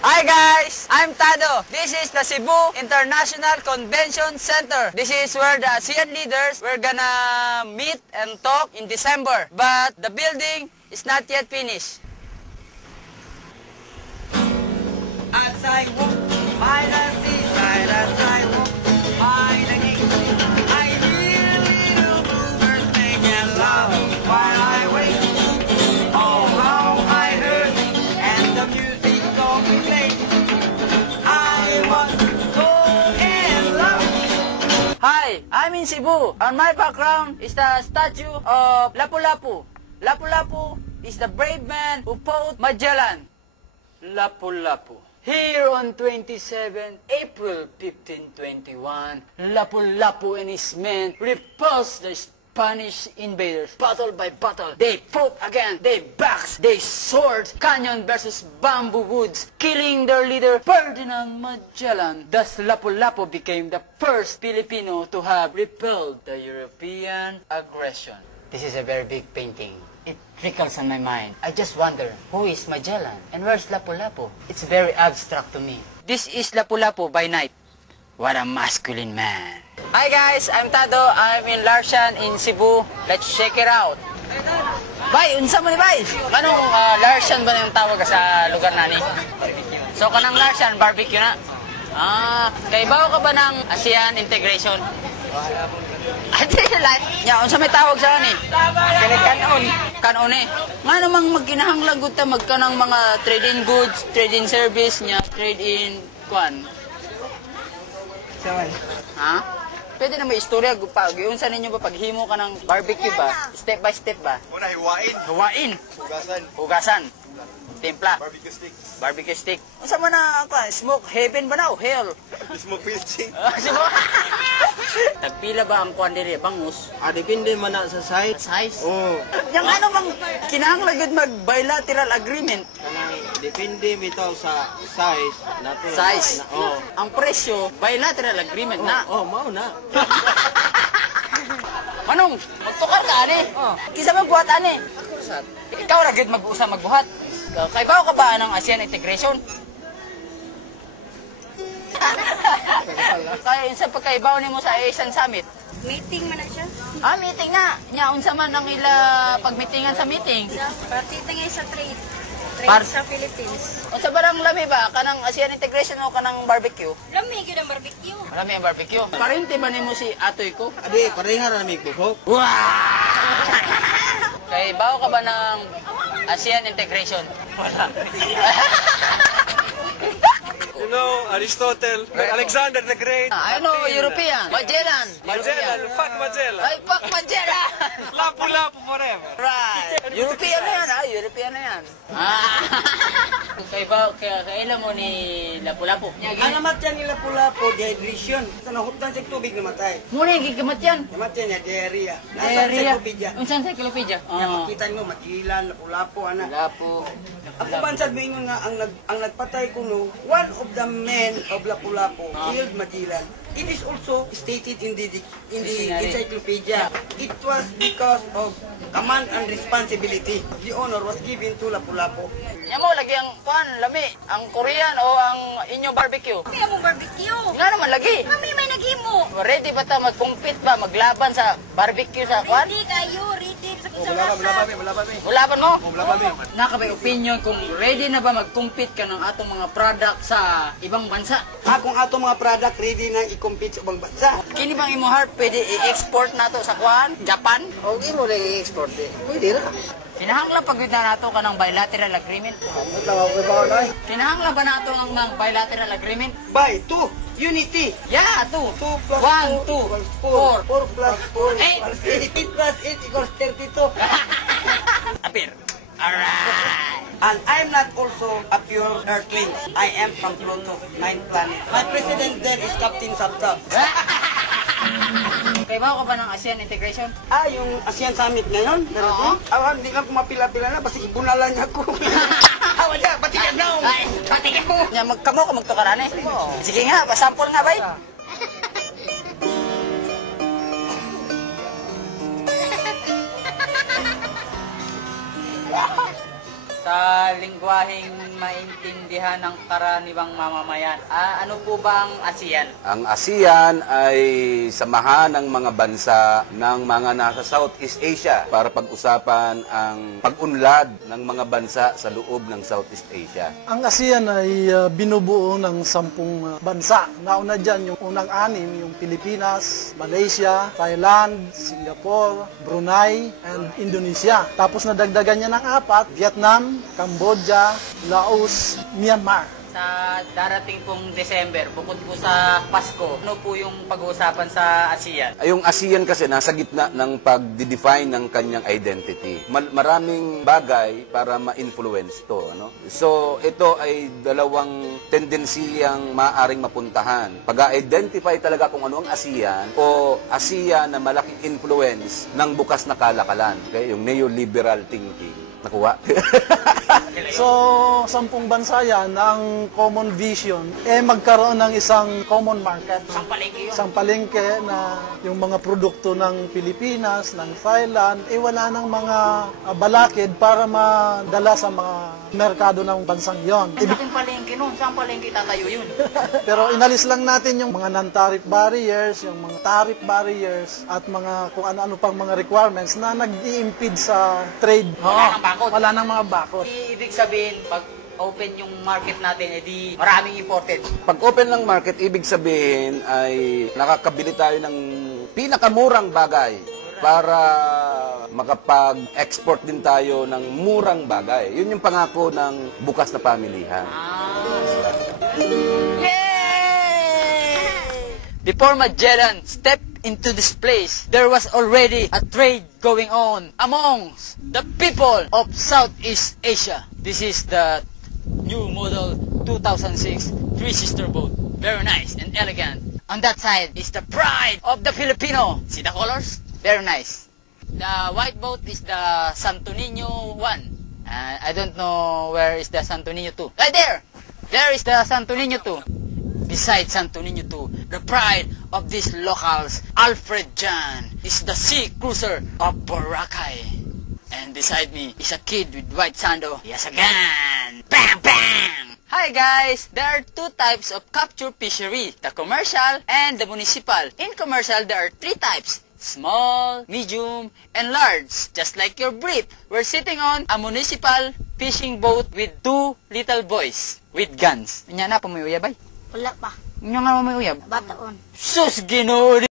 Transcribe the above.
Hi guys, I'm Tado. This is the Cebu International Convention Center. This is where the ASEAN leaders were gonna meet and talk in December. But the building is not yet finished. As I walk by the seaside, as I walk by the gate, I hear little bluebirds making love while I wait. Oh, how I heard, and the music got me played. I was so in love. Hi, I'm in Cebu. On my background is the statue of Lapu-Lapu. Lapu-Lapu is the brave man who fought Magellan. Lapu-Lapu. Here on 27 April 1521, Lapu-Lapu and his men repulsed the Spanish invaders. Battle by battle, they fought again. They baxed, they swords, canyon versus bamboo woods, killing their leader Ferdinand Magellan. Thus, Lapu-Lapu became the first Filipino to have repelled the European aggression. This is a very big painting. It trickles on my mind. I just wonder, who is Magellan? And where's Lapu-Lapu? It's very abstract to me. This is Lapu-Lapu by night. What a masculine man. Hi guys, I'm Tado. I'm in Larshan in Cebu. Let's check it out. Bay, unsa mo ni Bay? Anong Larshan ba na yung tawag sa lugar nani? So kanang Larshan, barbecue na? Kay bawo ka ba ng ASEAN integration? Nya, unsa may tawag sa ani? Kanon. Kanon eh. Nga namang magkinahanglan gud ta magkanang mga trade in goods, trade in service nya, trade in kwan. Sawan. Ha? Pwede na may istorya pa. Unsa ninyo ba paghimo ka ng barbecue ba? Step by step ba? Una hiwain. Hiwain. Hugasan. Hugasan. Timpla. Barbecue stick. Barbecue stick. Unsa man na kwan? Smoke heaven ba na o hell? Smoke filching. Nagpila ba ang kwan diri bangus? Depende man na sa size. Size? Oh. Yang ano bang kinahanglan gud mag bilateral agreement? Kanang depende bitaw sa size nato. Size. Oh. Ang presyo bilateral agreement na. Oh, mao na. Manong, magtukar ka ani? Kisa man buhat ani? Ikaw ra gud mag-usa magbuhat. Kay bawo ka ba ng ASEAN integration? Kaya unsa pagkaibaw nimo sa ASEAN Summit? Meeting man na siya. Meeting na. Nya unsa man ang ila pagmitingan sa meeting? Partita nga sa trade. Par- Trade sa Philippines. Unsa ba ang lami ba kanang ASEAN integration o kanang barbecue? Lami gyud ang barbecue. Lami ang barbecue. Parente ba nimo si atoy ko? Adi, pareha ra mi buhok. Wow! Kay bawo ka ba ng ASEAN integration? Wala. You know, Aristotle, Alexander the Great. I know, European. Magellan. Magellan, fuck Magellan. Ay, fuck Magellan! Lapu-Lapu forever. Right. European na yan, European na yan. Kailan mo ni Lapu-Lapu? Ang namatyan nila Lapu-Lapu, dehydration. Sa nahutan sa tubig namatay. Muna yung gigamat yan. Namatyan niya, diarrhea. Nasa Diarrhea. encyclopedia. Unsan sa encyclopedia? Makita nyo, Magellan, Lapu-Lapu, ana. Lapu. Ako ba ang sabihin nyo nga, ang nagpatay ko no, one of the men of Lapu-Lapu killed Magellan. It is also stated in the encyclopedia. It was because of command and responsibility. The honor was given to Lapu-Lapu. Yan mo, lagi ang lami. Ang Korean o ang inyong barbecue? Kami ang barbecue. Nga naman, lagi. Kami may naghimo. Ready ba ta mag-compete ba, maglaban sa barbecue sa kwan? Ready kayo, ready sa kung sa Wala rasa. pa. Ulaban mo? Wala pa. Nakabay opinion kung ready na ba mag-compete ka ng atong mga product sa ibang bansa? Kung ato mga product ready na i-compete sa ibang bansa. Kini bang imo heart pwede i-export nato sa kwan? Japan? O, di mo na i-export eh. Pwede na. Kinahanglan pag na nato ka ng bilateral agreement? Kinahanglan ba nato ng bilateral agreement? By 2, unity. Yeah, 2. 2 plus 1, 2, 4. 4 plus 4 Eight. 8 plus 8 equals 32. Apir. Alright. And I'm not also a pure earthling. I am from Pluto, 9th planet. My president there is Captain Sabtab. Kaya ba ka ba ng ASEAN integration? Yung ASEAN Summit ngayon, darating. Hindi lang kumapila-pila na, basta ibunalan niya ko. Wala, patigan na. Ay, patigan mo. Nya, magkamo ka magtukaran eh. Sige nga, pasampol nga bay. Sa lingwaheng maintindihan ng karaniwang mamamayan, ano po ba ang ASEAN? Ang ASEAN ay samahan ng mga bansa ng mga nasa Southeast Asia para pag-usapan ang pag-unlad ng mga bansa sa loob ng Southeast Asia. Ang ASEAN ay binubuo ng 10 bansa. Nauna dyan yung unang 6, yung Pilipinas, Malaysia, Thailand, Singapore, Brunei, and Indonesia. Tapos nadagdagan niya ng 4, Vietnam, Cambodia, Laos, Myanmar. Sa darating pong December, bukod po sa Pasko, ano po yung pag-uusapan sa ASEAN? Yung ASEAN kasi nasa gitna ng pag-define ng kanyang identity. Maraming bagay para ma-influence to. Ano? So, ito ay dalawang tendensiyang maaaring mapuntahan. Pag-identify talaga kung ano ang ASEAN o ASEAN na malaking influence ng bukas na kalakalan. Okay? Yung neoliberal thinking. Nakuha? So, 10 bansa yan, ang common vision, magkaroon ng isang common market. Isang palengke yun. Isang palengke na yung mga produkto ng Pilipinas, ng Thailand, wala ng mga balakid para madala sa mga merkado ng bansang yon. Ang laking palengke nun. Saan palengke tatayo yun? Pero inalis lang natin yung mga non-tariff barriers, yung mga tariff barriers, at mga kung ano-ano pang mga requirements na nag-i-impede sa trade. Wala nang bakod. Wala nang mga bakod. Ibig sabihin, pag open yung market natin, edi maraming imported. Pag open ng market, ibig sabihin ay nakakabili tayo ng pinakamurang bagay para makapag-export din tayo ng murang bagay. Yun yung pangako ng bukas na pamilihan. Before Magellan stepped into this place, there was already a trade going on amongst the people of Southeast Asia. This is the new model 2006 three-sister boat. Very nice and elegant. On that side is the pride of the Filipino. See the colors? Very nice. The white boat is the Santo Niño 1. I don't know where is the Santo Niño 2. Right there! There is the Santo Niño 2. Besides Santo Niño 2, the pride of these locals, Alfred Jan, is the sea cruiser of Boracay. And beside me is a kid with white sando. He has a gun. Bang, bang! Hi guys! There are 2 types of capture fishery, the commercial and the municipal. In commercial, there are 3 types. Small, medium, and large. Just like your brief, we're sitting on a municipal fishing boat with 2 little boys with guns. Inya na, pamuyuyabay. Wala pa. Inya nga mamuyuyab. Bataon. Sus, Ginoo!